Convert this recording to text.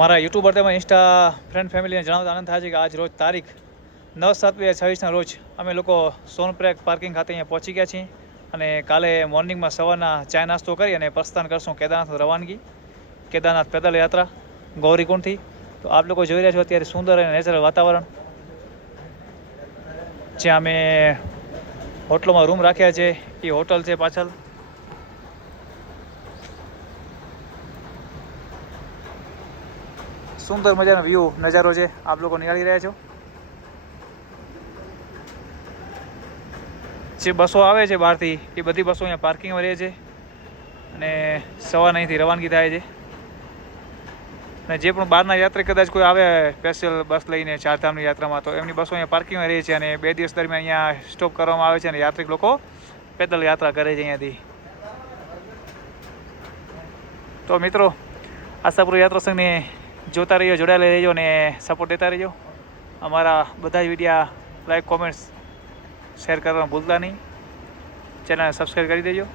મારા યુટ્યુબર તેમજ Insta friend ફેમિલીને જણાવતા આનંદ થાય છે કે આજ રોજ તારીખ 9/7/2026ના રોજ અમે લોકો સોનપ્રયાગ પાર્કિંગ ખાતે અહીંયા પહોંચી ગયા છીએ અને કાલે મોર્નિંગમાં સવારના ચા નાસ્તો કરી અને પ્રસ્થાન કરશું કેદારનાથ રવાનગી, કેદારનાથ પેદલ યાત્રા ગૌરીકુંડથી. તો આપ લોકો જોઈ રહ્યા છો અત્યારે સુંદર અને નેચરલ વાતાવરણ, જ્યાં અમે હોટલોમાં રૂમ રાખ્યા છે. એ હોટલ છે પાછળ. સુંદર મજાનો વ્યૂ નજારો છે, આપ લોકો નિહાળી રહ્યા છો. જે બસો આવે છે બહારથી એ બધી બસો અહીંયા પાર્કિંગમાં રહે છે અને સવા 9થી રવાનગી થાય છે. અને જે પણ બહારના યાત્રી કદાચ કોઈ આવે સ્પેશિયલ બસ લઈને ચારધામની યાત્રામાં, તો એમની બસો અહીંયા પાર્કિંગમાં રહે છે અને 2 દિવસ દરમિયાન અહીંયા સ્ટોપ કરવામાં આવે છે અને યાત્રિક લોકો પેદલ યાત્રા કરે છે અહીંયાથી. તો મિત્રો, આશાપુરા યાત્રા સંઘને જોતા રહીજો, જોડાયેલા રહેજો અને સપોર્ટ દેતા રહેજો. અમારા બધા જ વિડીયા લાઈક, કોમેન્ટ્સ, શેર કરવાનું ભૂલતા નહીં. ચેનલને સબસ્ક્રાઈબ કરી દેજો.